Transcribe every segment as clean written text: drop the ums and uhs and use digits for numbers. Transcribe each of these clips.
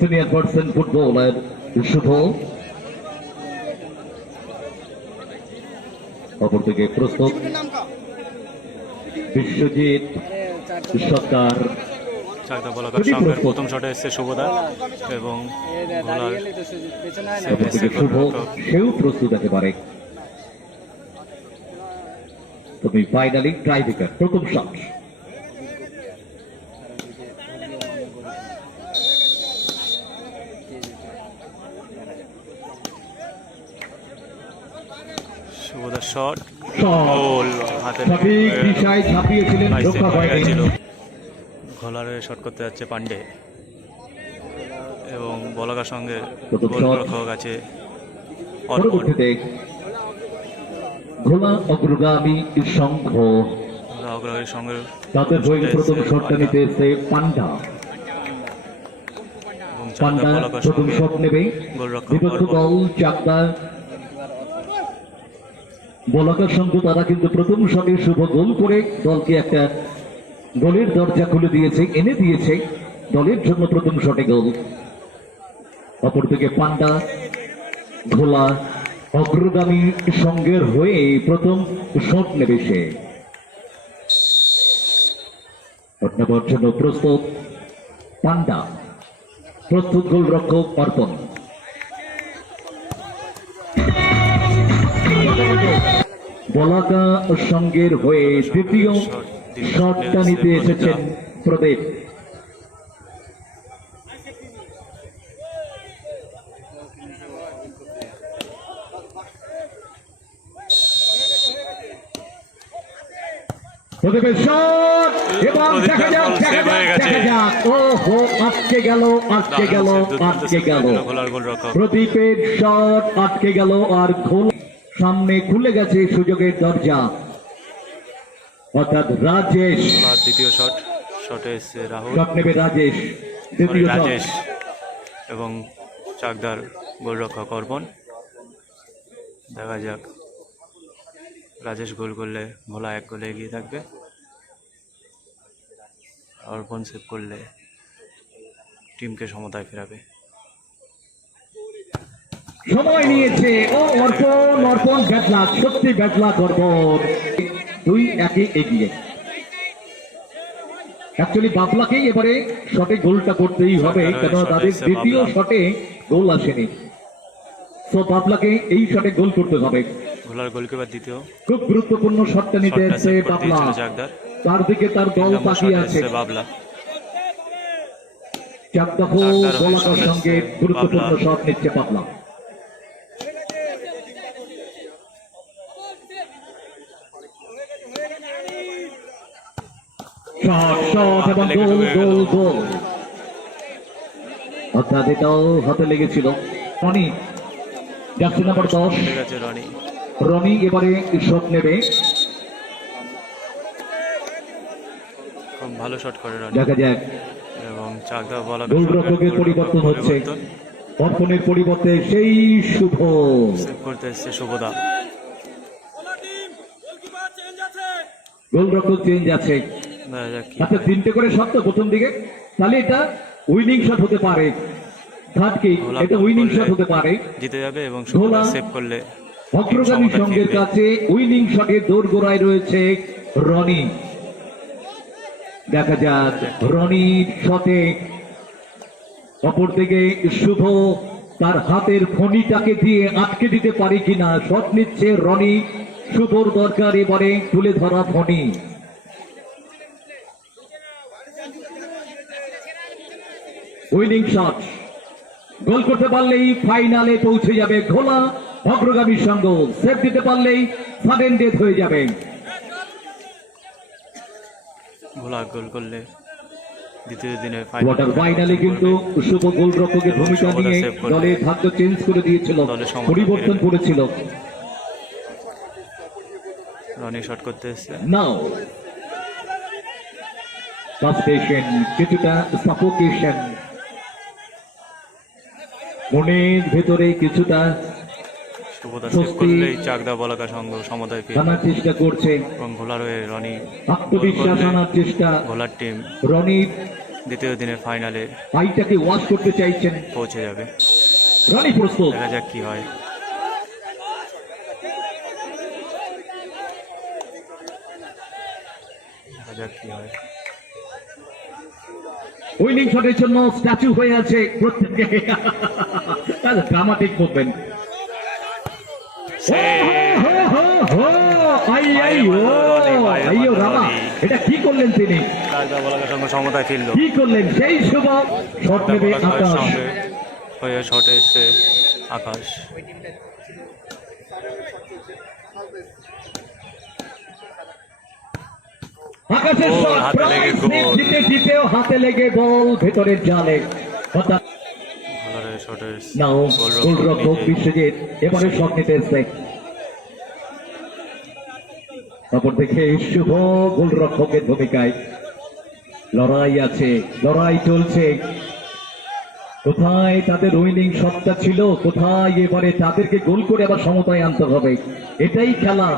Senior person footballer শুভ, অপর থেকে প্রস্তুত বিশ্বজিৎ সরকার। চাকদা বলাকার সঙ্গে প্রথম শটে এসছে শুভদা এবং শুভ সেও প্রস্তুত একেবারে। তুমি ফাইনালি ট্রাই ব্রেকার প্রথম শট। শুভদার শট গোল হাতে সঠিক দিশায় ঝাঁপিয়েছিলেন, রক্ষা হয়নি। ঘোলারে শট করতে যাচ্ছে পান্ডে এবং বলাকার সঙ্গে প্রথম শট। গোলরক্ষক আছে অর্পণ। পরবর্তীতে ঘোলা অগ্রগামী সংঘ, অগ্রহের সঙ্গে তাদের হয়ে প্রথম শটটা নিতে এসে পান্ডা। এবং পান্ডা বলাকার প্রথম সঙ্গে শট নেবে, গোলরক্ষক বিপক্ষ অর্পণ। দল চাকদা বলাকার সংঘ, তারা কিন্তু প্রথম শটে শুভ গোল করে দলকে একটা গোলের দরজা খুলে দিয়েছে, এনে দিয়েছে দলের জন্য প্রথম শটে গোল। অপরদিকে পান্ডা ঘোলা অগ্রগামী সংঘের হয়ে প্রথম শট নেবে সে। শট নেবার জন্য প্রস্তুত পান্ডা, প্রস্তুত গোলরক্ষক অর্পণ। বলাকা সংঘের হয়ে দ্বিতীয় শটটা নিতে এসেছেন প্রদীপ। প্রদীপের শট এবং দেখা যাক ওহো, আটকে গেল। প্রদীপের শট আটকে গেল আর গোল সামনে খুলে গেছে সুযোগের দরজা, অর্থাৎ রাজেশ। দ্বিতীয় শটে এসছে রাহুল, শট নেবে রাজেশ, দ্বিতীয় শট। রাজেশ এবং চাকদার গোলরক্ষক অর্পণ। দেখা যাক, রাজেশ গোল করলে ভোলা 1 গোলে এগিয়ে থাকবে, অর্পণ সেভ করলে টিমকে সমতায় ফেরাবে। সময় নিয়েছে ও অর্পণ ব্যাড লাক, সত্যি ব্যাড লাক অর্পণ। 2-1 এগিয়ে। অ্যাকচুয়ালি বাবলাকেই এবারে শটে গোলটা করতেই হবে, কেন তাদের দ্বিতীয় শটে গোল আসেনি। তো বাবলাকে এই শটে গোল করতে হবে। ভোলার গোলকিপার দ্বিতীয় খুব গুরুত্বপূর্ণ শটটা নিতে এসেছে বাবলা, তার দিকে তার দল তাকিয়ে আছে। বাবলা চাকদা বলাকার সঙ্গে গুরুত্বপূর্ণ শট নিচ্ছে বাবলা। শট এবং গোল। অর্থাৎ এটাও হাতে লেগেছিল। রনি, জার্সি নাম্বার 10 রনি এবারে শট নেবে। খুব ভালো শট করে রনি, দেখা যাক। এবং চাকদা গোলরক্ষকের পরিবর্তন হচ্ছে, অর্পণের পরিবর্তে সেই শুভ সেভ করতে এসছে শুভদা। গোলরক্ষক চেঞ্জ আছে। আচ্ছা, 3টে করে শট তো প্রথম দিকে, তাহলে এটা উইনিং শট হতে পারে। এটা উইনিং শট হতে পারে, জিতে যাবে এবং শুভদা সেভ করলে অগ্রগামী সংঘের কাছে উইনিং শটে দোরগোড়ায় রয়েছে রনি। দেখা যাক রনির শটে, অপর দিকে শুভ তার হাতের খনিটাকে দিয়ে আটকে দিতে পারে কিনা। শট নিচ্ছে রনি, শুভর দরকার এবারে তুলে ধরা ফণি। উইনিং শট, গোল করতে পারলেই ফাইনালে পৌঁছে যাবে ঘোলা অগ্রগামী সংঘ, সেভ দিতে পারলেই সাডেন ডেথ হয়ে যাবে। ঘোলা গোল করলে দ্বিতীয় দিনে ফাইনালে কিন্তু শুভ গোলরক্ষকের ভূমিকা নিয়ে দলের ভাগ্য চেঞ্জ করে দিয়েছিল, পরিবর্তন করেছিল। রনি শট করতে এসছে। নাও সাবস্টেশন, কিছুটা সাফোকেশন, মনের ভেতরে কিছুটা চাকদা বলাকা সংঘ সমতায় আনার চেষ্টা করছে এবং ঘোলার হয়ে রনি আত্মবিশ্বাস আনার চেষ্টা। ঘোলার টিম রনির দ্বিতীয় দিনের ফাইনালে পাইটাকে ওয়াশ করতে চাইছেন পৌঁছে যাবে। রানী প্রস্তুত। দেখা যাক কি হয়। দেখা যাক কি হয়। উইনিং শটের জন্য স্ট্যাচু হয়ে আছে প্রত্যেকে। Dramatic movement. এটা কি করলেন তিনি? সমতায় ফিরল। কি করলেন? সেই শুভ শট নেবে আকাশ। হয়ে শটে এসছে আকাশ। আকাশের গোল, শট হাতে লেগে গোল। জিতেও হাতে লেগে বল ভেতরের জালে। অর্থাৎ ভালো শটে নাও গোলরক্ষক বিশ্বজিৎ এবারে শট নিতে এসছে। অপর দেখে শুভ গোলরক্ষকের ভূমিকায় লড়াই আছে, লড়াই চলছে। কোথায় তাদের উইনিং শটটা ছিল, কোথায় এবারে তাদেরকে গোল করে আবার সমতায় আনতে হবে। এটাই খেলা,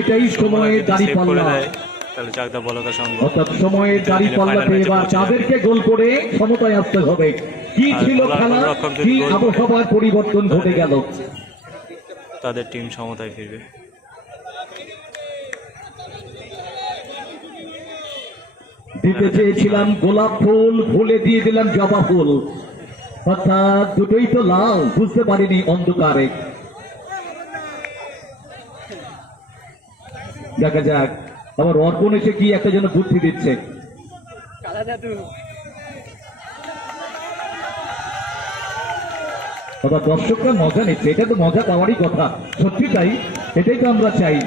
এটাই সময়ের দাঁড়িপাল্লা। তাহলে চাকদা বলকা সংঘ অর্থাৎ সময়ের দাঁড়িপাল্লাতে এবার তাদেরকে গোল করে সমতায় আসতে হবে। কি ছিল খেলা, কি আবহাওয়ার পরিবর্তন ঘটে গেল। তাদের টিম সমতায় ফিরবে। দিতে চেয়েছিলাম গোলাপ ফুল, ভুলে দিয়ে দিলাম জবা ফুল। অর্থাৎ দুটোই তো লাল, বুঝতে পারিনি অন্ধকারে। দেখা যাক আবার অর্পণ এসে কি একটা যেন বুদ্ধি দিচ্ছে। আবার দর্শকরা মজা নিচ্ছে, এটা তো মজা পাওয়ারই কথা। সত্যি তাই, এটাই তো আমরা চাই।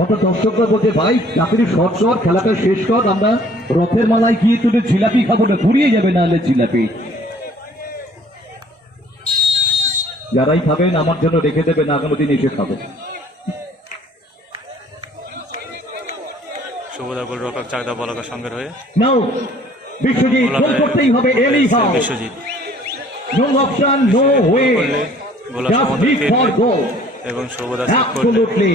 অর্থাৎ দর্শকরা বলছে ভাই চাকরি শর্ট শর্ট খেলাটা শেষ কর, আমরা রথের মালায় গিয়ে তুলে জিলাপি খাবো না, ফুরিয়ে যাবে না হলে জিলাপি। যারাই খাবেন আমার জন্য রেখে দেবেন, আগামী দিন এসে খাবো। শুভদা গোলরক্ষক চাকদা বলকা সংঘের হয়ে নাও বিশ্বজিৎ গোল করতেই হবে, এলেই হয় Biswajit. No option, no way, just live for goal. এবং শুভদা অ্যাবসলিউটলি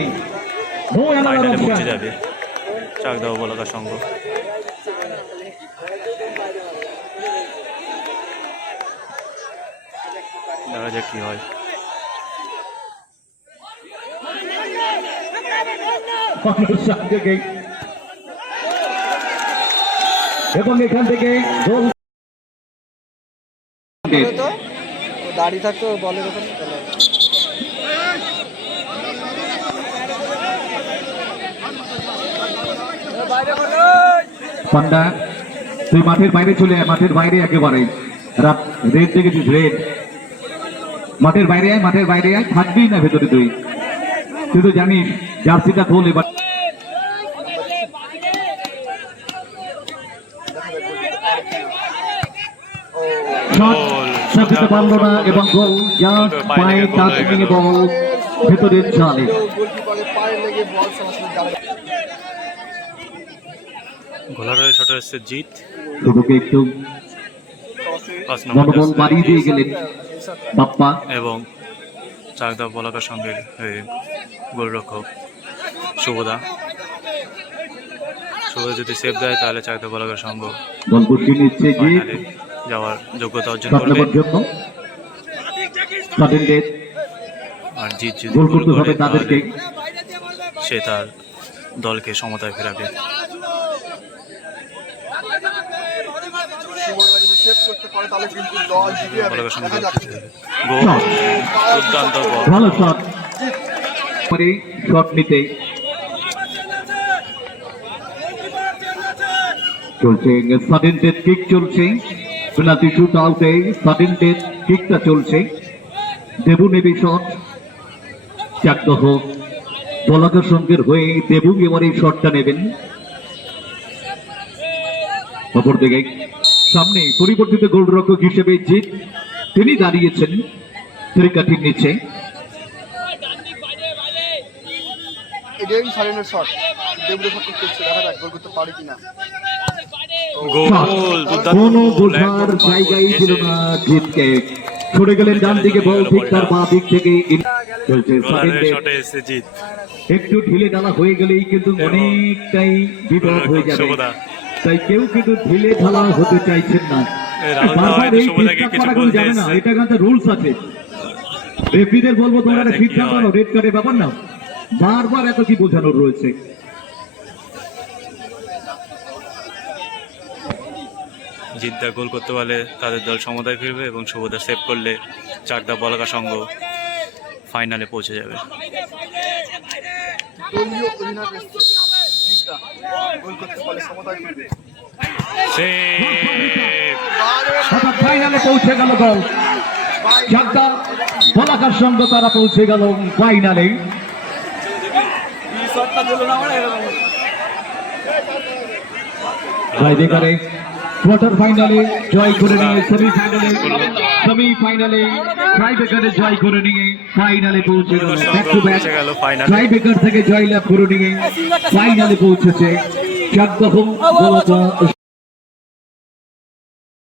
নো অ্যানাদার ফাইনালে অপশন। পৌঁছে যাবে চাকদা বলকা সংঘ। দেখা যাক কি হয়। এবং এখান থেকে গোল দাঁড়িয়ে থাকতো বলের ওখানে। পান্ডা তুই মাঠের বাইরে চলে আয়, মাঠের বাইরে একেবারে রেড দেখেছিস, রেড। মাঠের বাইরে আয়, মাঠের বাইরে আয়, থাকবি না ভেতরে তুই। তুই তো জানিস জার্সিটা খোল এবার। শট দিতে পারলো না এবং গোল জাস্ট পায়ে টাচ নিয়ে বল ভেতরের জালে। গোলার হয়ে শটে এসছে জিত। শুধুকে একটু 5 নম্বর মনোবল বাড়িয়ে দিয়ে গেলেন বাপ্পা। এবং চাকদা বলাকা সঙ্গের হয়ে গোলরক্ষক শুভদা। শুভদা যদি সেভ দেয় তাহলে চাকদা বলাকা সংঘ বল বসিয়ে নিচ্ছে জিত ফাইনালে যাওয়ার যোগ্যতা অর্জন শট করবে। নেবার জন্য সাডেন ডেথ আর জিত যদি গোল গোল করতে করে হবে তাদেরকে। তাহলে সে তার দলকে সমতায় ফেরাবে। বলাকা সংঘ গোল, দুর্দান্ত গোল। ভালো শট, শট নিতে চলছে। সাডেন ডেথ কিক চলছে, পেনাল্টি শুট আউটে সাডেন ডেথ কিকটা চলছে। দেবু নেবে শট, চাকদহ বলাকা সংঘের হয়ে দেবু এবার এই শটটা নেবেন। অপরদিকে সামনে পরিবর্তিত গোলরক্ষক হিসেবে জিত, তিনি দাঁড়িয়েছেন ত্রিকাঠির নিচে। এটাই সারেনের শট, দেবুরে শট করছে, দেখা যাক গোল করতে পারে কিনা। গোল, দুর্দান্ত কোনো গোল, বোঝার একদম জায়গায় ছিল এসে না জিতকে। ছড়ে গেলেন ডান দিকে, বল ঠিক তার বাঁ দিক থেকে চলছে। গোলার হয়ে শটে এসে জিত। একটু ঢিলে ডালা হয়ে গেলেই কিন্তু অনেকটাই বিপদ হয়ে যাবে। শুভদা তাই কেউ কিন্তু ঢিলে ঢালা হতে চাইছেন না। রাহুল দা বারবার হয়তো এই শুভদাকে disturb কিছু করা বলতে যাবে না, এসছে। এটা কিন্তু রুলস আছে। রেফারিদের বলবো তোমরা দেখা যাক ফিট কি না হয়। করো, রেড কার্ডের ব্যাপার না। বারবার এত কি বোঝানোর রয়েছে। জিদ্দা গোল করতে পারলে তাদের দল সমতায় ফিরবে এবং শুভদা সেভ করলে চাকদা বলাকা সংঘ ফাইনালে পৌঁছে যাবে। দলীয় অধিনায়ক এসছে জিদ্দা গোল করতে পারলে সমতায় ফিরবে। সেভ! অর্থাৎ ফাইনালে পৌঁছে গেল দল চাকদা বলাকার সঙ্গ, তারা পৌঁছে গেল ফাইনালে। করে কোয়ার্টার ফাইনালে জয় করে নিয়ে সেমিফাইনালে ট্রাইব্রেকারে জয় করে নিয়ে ফাইনালে পৌঁছে গেল। ব্যাক টু ব্যাক পৌঁছে গেল ফাইনালে। ট্রাইব্রেকার থেকে জয়লাভ করে নিয়ে ফাইনালে পৌঁছেছে চাকদা বলাকা